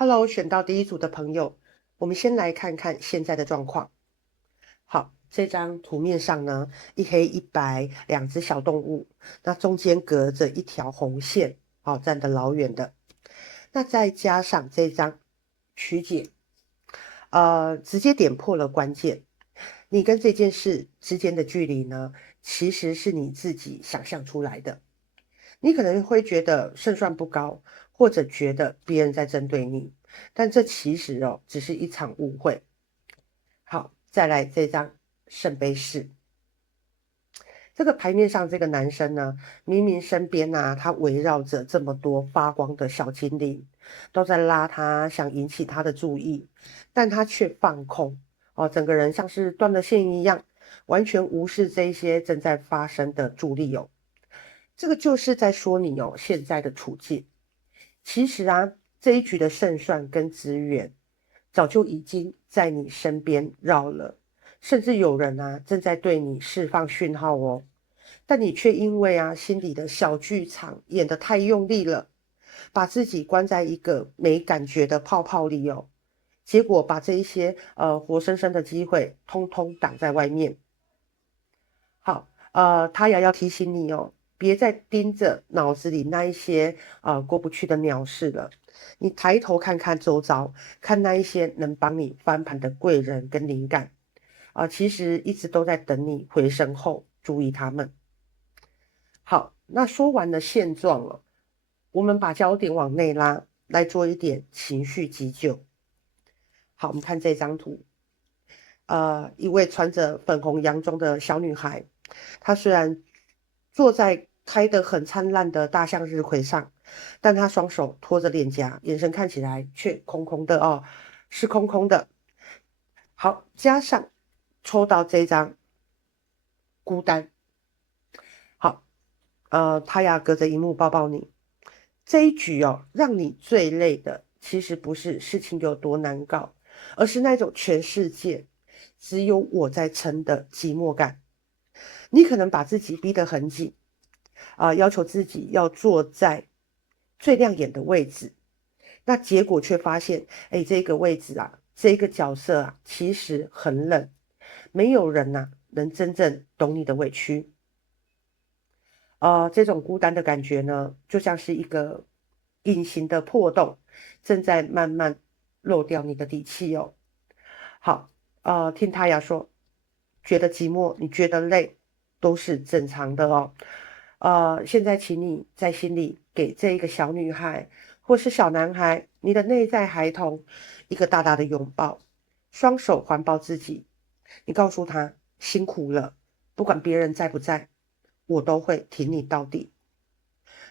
Hello，选到第一组的朋友，我们先来看看现在的状况。好，这张图面上呢，一黑一白，两只小动物，那中间隔着一条红线，好，站得老远的。那再加上这张曲解，直接点破了关键。你跟这件事之间的距离呢，其实是你自己想象出来的。你可能会觉得胜算不高，或者觉得别人在针对你，但这其实只是一场误会。好，再来这张圣杯四，这个牌面上这个男生呢，明明身边他围绕着这么多发光的小精灵，都在拉他，想引起他的注意，但他却放空整个人像是断了线一样，完全无视这些正在发生的助力这个就是在说你现在的处境。其实这一局的胜算跟资源，早就已经在你身边绕了，甚至有人正在对你释放讯号但你却因为心里的小剧场演得太用力了，把自己关在一个没感觉的泡泡里结果把这一些活生生的机会通通挡在外面。好，他也要提醒你别再盯着脑子里那一些过不去的鸟事了。你抬头看看周遭，看那一些能帮你翻盘的贵人跟灵感其实一直都在等你回身后注意他们。好，那说完了现状我们把焦点往内拉，来做一点情绪急救。好，我们看这张图，一位穿着粉红洋装的小女孩，她虽然坐在开得很灿烂的大向日葵上，但她双手托着脸颊，眼神看起来却空空的是空空的。好，加上抽到这张孤单，好，她要隔着荧幕抱抱你。这一局让你最累的，其实不是事情有多难搞，而是那种全世界只有我在撑的寂寞感。你可能把自己逼得很紧要求自己要坐在最亮眼的位置，那结果却发现，哎，这个位置这个角色其实很冷，没有人能真正懂你的委屈。这种孤单的感觉呢，就像是一个隐形的破洞，正在慢慢漏掉你的底气好，听他呀说，觉得寂寞，你觉得累，都是正常的现在请你在心里给这一个小女孩或是小男孩，你的内在孩童一个大大的拥抱，双手环抱自己，你告诉他辛苦了，不管别人在不在，我都会挺你到底。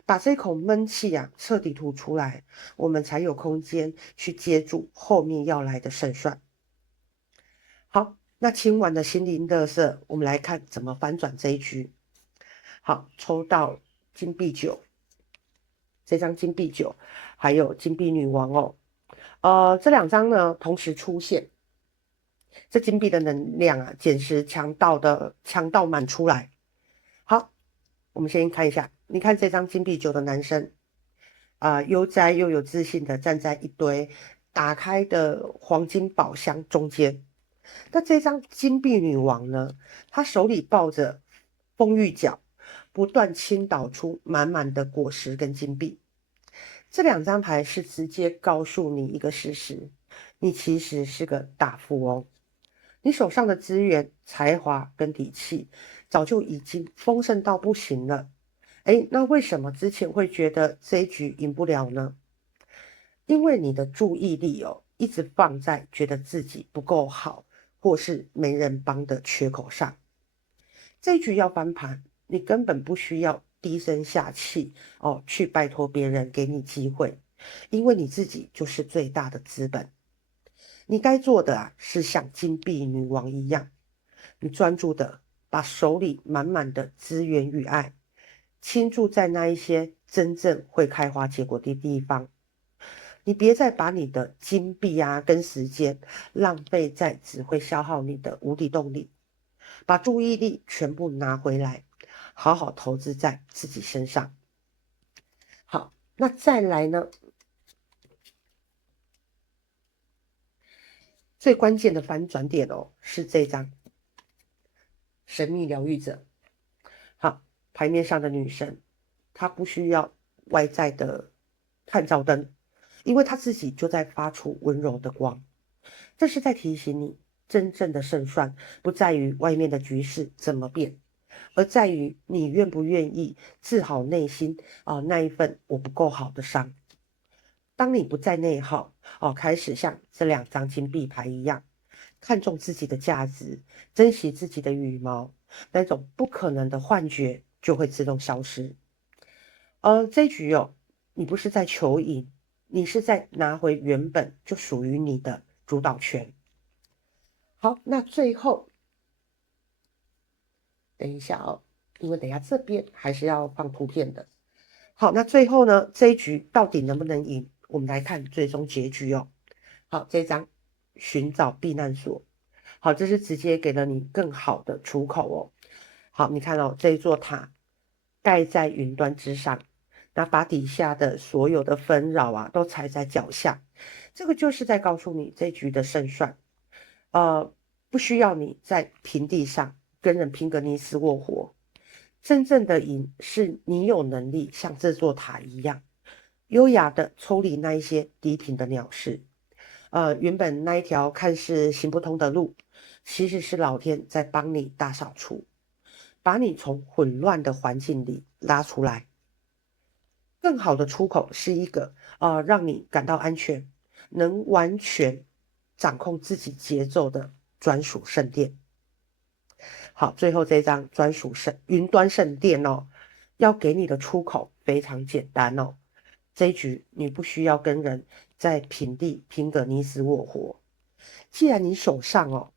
把这口闷气彻底吐出来，我们才有空间去接住后面要来的胜算。好，那今晚的心灵乐色，我们来看怎么翻转这一局。好，抽到金币九，这张金币九，还有金币女王这两张呢同时出现，这金币的能量简直强到满出来。好，我们先看一下，你看这张金币九的男生悠哉又有自信的站在一堆打开的黄金宝箱中间。那这张金币女王呢？她手里抱着风玉角，不断倾倒出满满的果实跟金币。这两张牌是直接告诉你一个事实：你其实是个大富翁，你手上的资源、才华跟底气，早就已经丰盛到不行了。诶，那为什么之前会觉得这一局赢不了呢？因为你的注意力一直放在觉得自己不够好，或是没人帮的缺口上。这一局要翻盘，你根本不需要低声下气去拜托别人给你机会，因为你自己就是最大的资本。你该做的是像金币女王一样，你专注的把手里满满的资源与爱倾注在那一些真正会开花结果的地方。你别再把你的金币跟时间浪费在只会消耗你的无底洞里，把注意力全部拿回来，好好投资在自己身上。好，那再来呢？最关键的反转点哦，是这张神秘疗愈者。好，牌面上的女神，她不需要外在的探照灯，因为她自己就在发出温柔的光。这是在提醒你，真正的胜算不在于外面的局势怎么变，而在于你愿不愿意治好内心那一份我不够好的伤。当你不再内耗开始像这两张金币牌一样，看重自己的价值，珍惜自己的羽毛，那种不可能的幻觉就会自动消失。这一局你不是在求赢，你是在拿回原本就属于你的主导权。好，那最后等一下因为等一下这边还是要放图片的。好，那最后呢，这一局到底能不能赢？我们来看最终结局好，这张寻找避难所。好，这是直接给了你更好的出口好，你看这一座塔盖在云端之上，那把底下的所有的纷扰都踩在脚下。这个就是在告诉你这局的胜算。不需要你在平地上跟人拼个你死我活。真正的赢是你有能力像这座塔一样，优雅的抽离那一些低频的鸟事。原本那一条看似行不通的路，其实是老天在帮你大扫除，把你从混乱的环境里拉出来。更好的出口是一个让你感到安全，能完全掌控自己节奏的专属圣殿。好，最后这张专属云端圣殿要给你的出口非常简单这一局你不需要跟人在平地拼个你死我活。既然你手上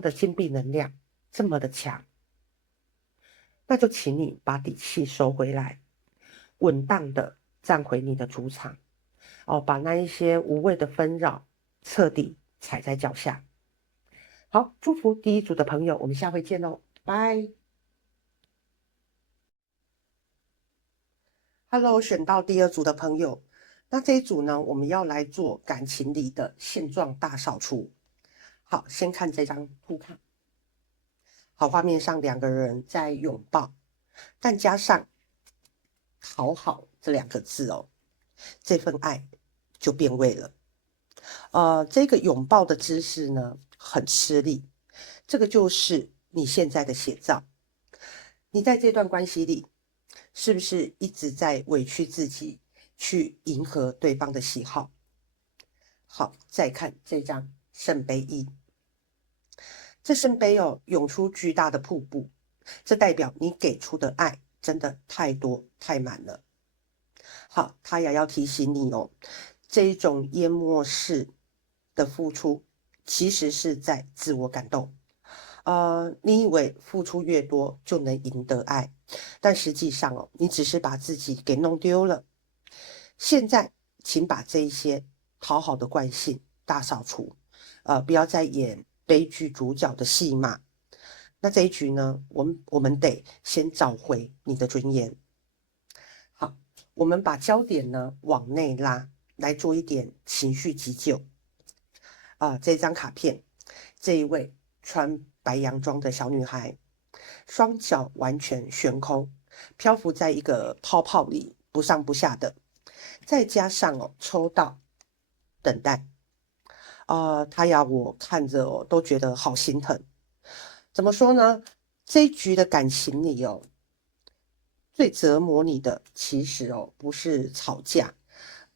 的金币能量这么的强，那就请你把底气收回来，稳当的站回你的主场把那一些无谓的纷扰彻底踩在脚下。好，祝福第一组的朋友，我们下回见拜。Hello，选到第二组的朋友，那这一组呢，我们要来做感情里的现状大扫除。好，先看这张图卡。好，画面上两个人在拥抱，但加上讨好这两个字这份爱就变味了。这个拥抱的姿势呢，很吃力，这个就是你现在的写照。你在这段关系里，是不是一直在委屈自己，去迎合对方的喜好？好，再看这张圣杯一，这圣杯涌出巨大的瀑布，这代表你给出的爱真的太多太满了。好，他也要提醒你这一种淹没式的付出，其实是在自我感动。你以为付出越多就能赢得爱，但实际上你只是把自己给弄丢了。现在，请把这一些讨好的惯性大扫除，不要再演悲剧主角的戏码。那这一局呢，我们得先找回你的尊严。好，我们把焦点呢往内拉，来做一点情绪急救。这张卡片，这一位穿白洋装的小女孩，双脚完全悬空，漂浮在一个泡泡里，不上不下的。再加上抽到等待，他呀，我看着都觉得好心疼。怎么说呢？这一局的感情里最折磨你的其实不是吵架，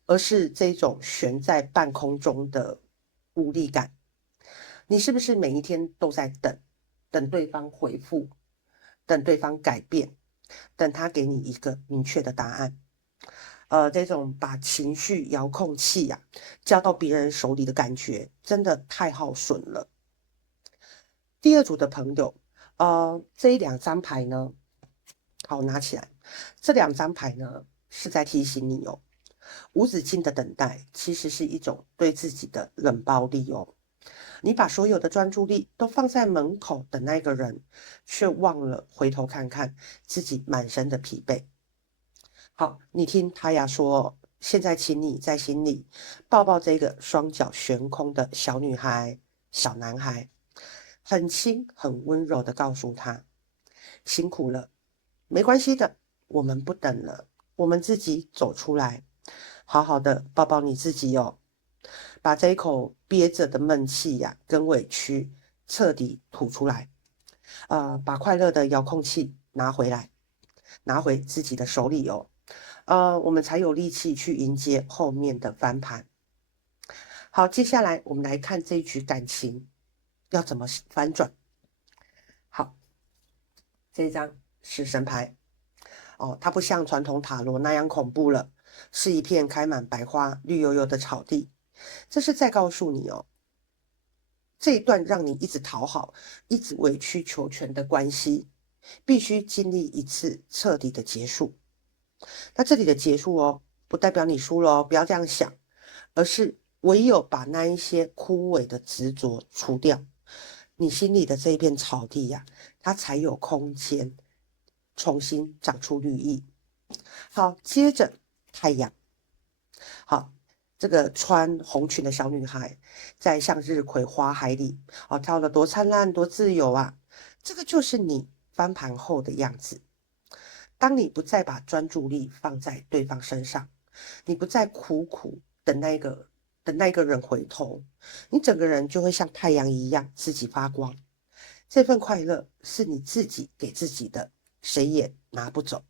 而是这种悬在半空中的无力感。你是不是每一天都在等对方回复，等对方改变，等他给你一个明确的答案？这种把情绪遥控器交到别人手里的感觉，真的太耗损了。第二组的朋友，这一两张牌呢，好拿起来。这两张牌呢，是在提醒你无止境的等待其实是一种对自己的冷暴力你把所有的专注力都放在门口的那个人，却忘了回头看看自己满身的疲惫。好，你听他呀说，现在请你在心里抱抱这个双脚悬空的小女孩、小男孩，很轻、很温柔的告诉他：辛苦了，没关系的，我们不等了，我们自己走出来，好好的抱抱你自己哦，把这一口憋着的闷气呀、跟委屈彻底吐出来，把快乐的遥控器拿回来，拿回自己的手里哦。我们才有力气去迎接后面的翻盘。好，接下来我们来看这一局感情要怎么反转。好，这一张死神牌哦，它不像传统塔罗那样恐怖了，是一片开满白花、绿油油的草地。这是在告诉你哦，这一段让你一直讨好、一直委曲求全的关系，必须经历一次彻底的结束。那这里的结束哦，不代表你输了哦，不要这样想，而是唯有把那一些枯萎的执着除掉，你心里的这一片草地呀、它才有空间重新长出绿意。好，接着太阳，好，这个穿红裙的小女孩在向日葵花海里，哦，跳得多灿烂，多自由啊！这个就是你翻盘后的样子。当你不再把专注力放在对方身上，你不再苦苦等那个人回头，你整个人就会像太阳一样自己发光。这份快乐是你自己给自己的，谁也拿不走。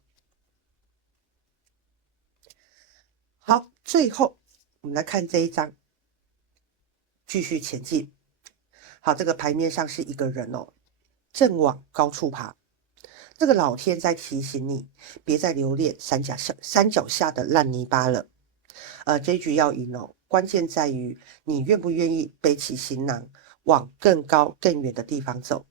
好，最后我们来看这一张，继续前进。好，这个牌面上是一个人哦，正往高处爬。这个老天在提醒你，别再留恋山脚下的烂泥巴了。这一局要赢哦，关键在于你愿不愿意背起行囊，往更高更远的地方走。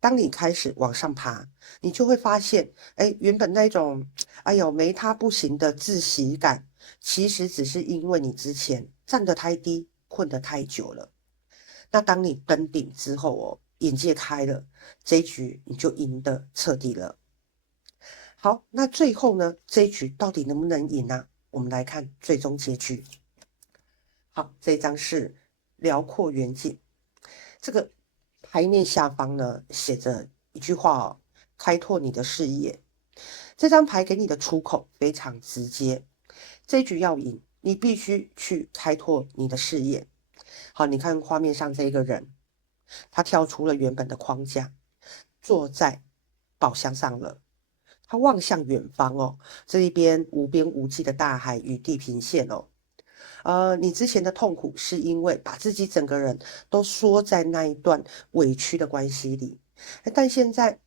当你开始往上爬，你就会发现，哎，原本那种哎呦没他不行的窒息感，其实只是因为你之前站得太低，困得太久了。那当你登顶之后哦，眼界开了，这一局你就赢得彻底了。好，那最后呢，这一局到底能不能赢呢？我们来看最终结局。好，这一张是辽阔远景。这个牌面下方呢，写着一句话哦：开拓你的视野。这张牌给你的出口非常直接，这一局要赢，你必须去开拓你的视野。好，你看画面上这个人，他跳出了原本的框架，坐在宝箱上了。他望向远方哦，这一边无边无际的大海与地平线哦。你之前的痛苦是因为把自己整个人都缩在那一段委屈的关系里，但现在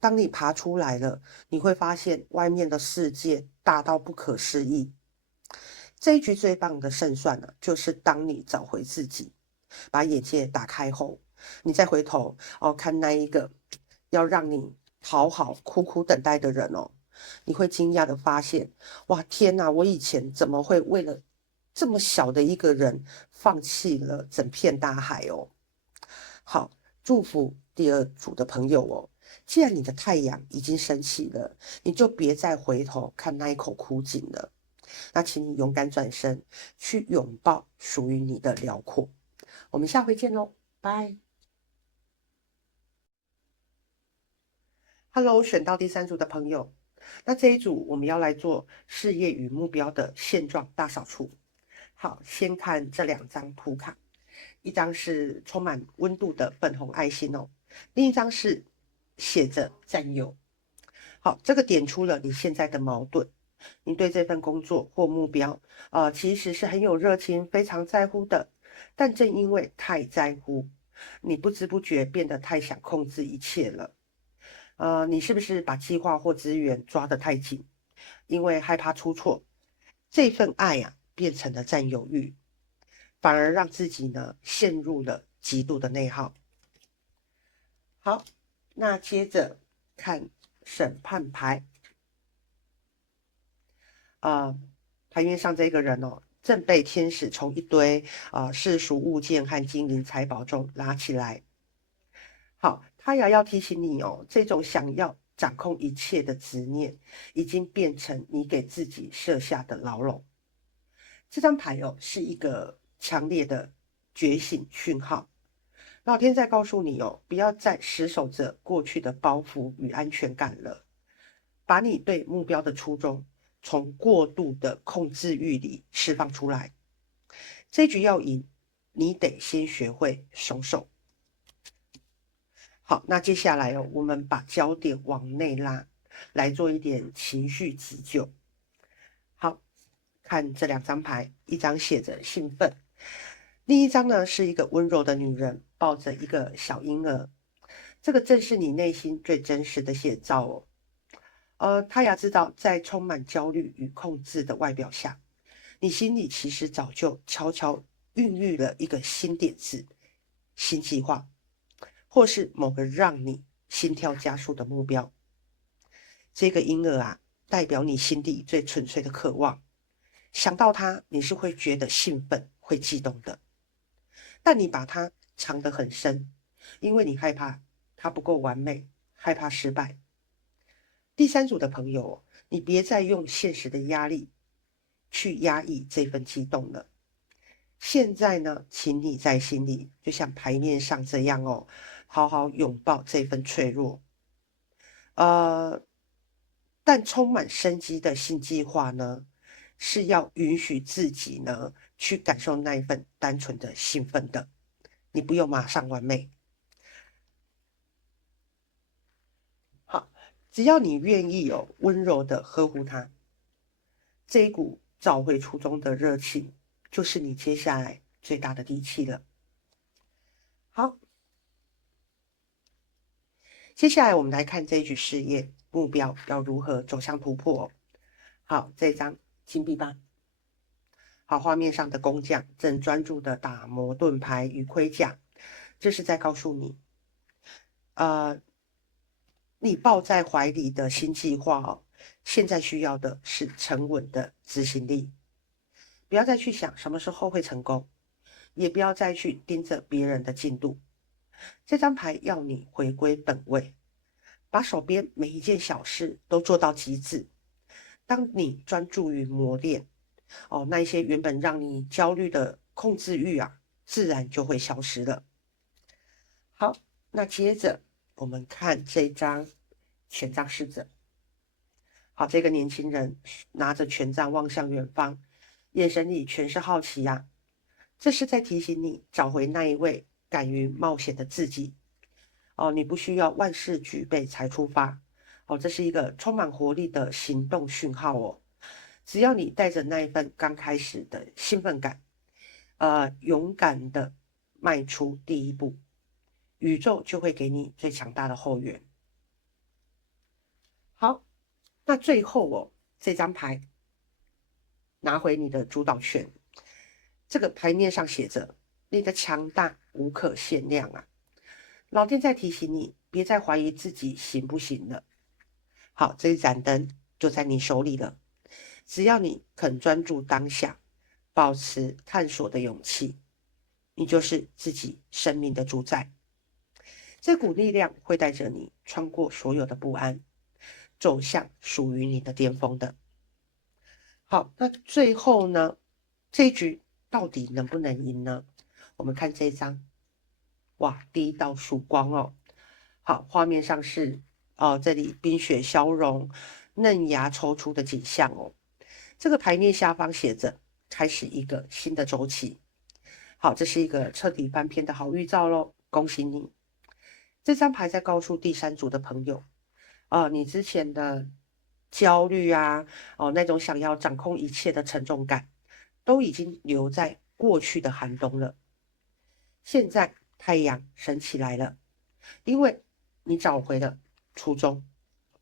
当你爬出来了，你会发现外面的世界大到不可思议。这一局最棒的胜算呢，就是当你找回自己，把眼界打开后，你再回头哦，看那一个要让你讨好、苦苦等待的人哦，你会惊讶的发现，哇，天哪！我以前怎么会为了这么小的一个人，放弃了整片大海哦？好，祝福第二组的朋友哦。既然你的太阳已经升起了，你就别再回头看那一口枯井了。那请你勇敢转身，去拥抱属于你的辽阔。我们下回见喽，拜。Hello，选到第三组的朋友，那这一组我们要来做事业与目标的现状大扫除。好，先看这两张图卡，一张是充满温度的粉红爱心哦，另一张是写着占有。好，这个点出了你现在的矛盾。你对这份工作或目标，其实是很有热情，非常在乎的。但正因为太在乎，你不知不觉变得太想控制一切了。你是不是把计划或资源抓得太紧？因为害怕出错，这份爱呀、变成了占有欲，反而让自己呢陷入了极度的内耗。好，那接着看审判牌。啊，牌面上这个人哦，正被天使从一堆世俗物件和金银财宝中拉起来。好，他也要提醒你哦，这种想要掌控一切的执念，已经变成你给自己设下的牢笼。这张牌哦，是一个强烈的觉醒讯号。老天在告诉你哦，不要再死守着过去的包袱与安全感了，把你对目标的初衷从过度的控制欲里释放出来。这局要赢，你得先学会松手。好，那接下来哦，我们把焦点往内拉，来做一点情绪急救。好，看这2张牌，一张写着兴奋，另一张呢是一个温柔的女人抱着一个小婴儿。这个正是你内心最真实的写照哦。他也知道，在充满焦虑与控制的外表下，你心里其实早就悄悄孕育了一个新点子、新计划，或是某个让你心跳加速的目标。这个婴儿啊，代表你心底最纯粹的渴望。想到他，你是会觉得兴奋、会激动的。但你把它藏得很深，因为你害怕它不够完美，害怕失败。第3组的朋友，你别再用现实的压力去压抑这份激动了。现在呢，请你在心里就像牌面上这样哦，好好拥抱这份脆弱。但充满生机的新计划呢，是要允许自己呢去感受那一份单纯的兴奋的。你不用马上完美。好，只要你愿意温柔的呵护它，这一股找回初衷的热情，就是你接下来最大的力气了。好，接下来我们来看这一局事业目标要如何走向突破。好，这张金币八。好，画面上的工匠正专注的打磨盾牌与盔甲，这是在告诉你，你抱在怀里的新计划哦，现在需要的是沉稳的执行力。不要再去想什么时候会成功，也不要再去盯着别人的进度。这张牌要你回归本位，把手边每一件小事都做到极致。当你专注于磨练，那一些原本让你焦虑的控制欲啊，自然就会消失了。好，那接着我们看这张权杖侍者。好，这个年轻人拿着权杖望向远方，眼神里全是好奇呀。这是在提醒你找回那一位敢于冒险的自己。你不需要万事俱备才出发。这是一个充满活力的行动讯号哦。只要你带着那一份刚开始的兴奋感，勇敢的迈出第一步，宇宙就会给你最强大的后援。好，那最后哦，这张牌拿回你的主导权。这个牌面上写着：你的强大无可限量啊！老天在提醒你，别再怀疑自己行不行了。好，这一盏灯就在你手里了。只要你肯专注当下，保持探索的勇气，你就是自己生命的主宰。这股力量会带着你穿过所有的不安，走向属于你的巅峰的。好，那最后呢，这一局到底能不能赢呢？我们看这一张，哇，第一道曙光哦。好，画面上是这里冰雪消融、嫩芽抽出的景象哦。这个牌面下方写着开始一个新的周期。好，这是一个彻底翻篇的好预兆咯，恭喜你。这张牌在告诉第3组的朋友，你之前的焦虑啊，那种想要掌控一切的沉重感，都已经留在过去的寒冬了。现在太阳升起来了，因为你找回了初衷。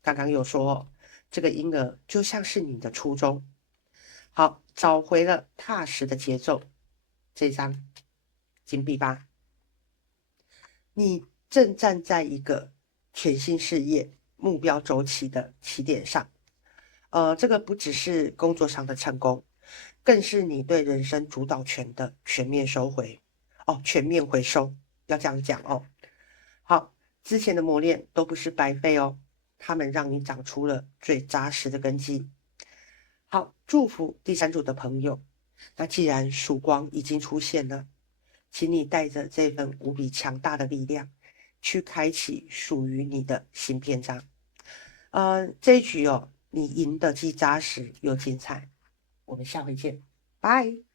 刚刚有说，这个婴儿就像是你的初衷。好，找回了踏实的节奏。这张金币八，你正站在一个全新事业目标周期的起点上。这个不只是工作上的成功，更是你对人生主导权的全面收回。全面回收，要这样讲哦。好，之前的磨练都不是白费哦，他们让你长出了最扎实的根基。好，祝福第3组的朋友，那既然曙光已经出现了，请你带着这份无比强大的力量，去开启属于你的新篇章。这一局哦，你赢得既扎实又精彩。我们下回见，拜。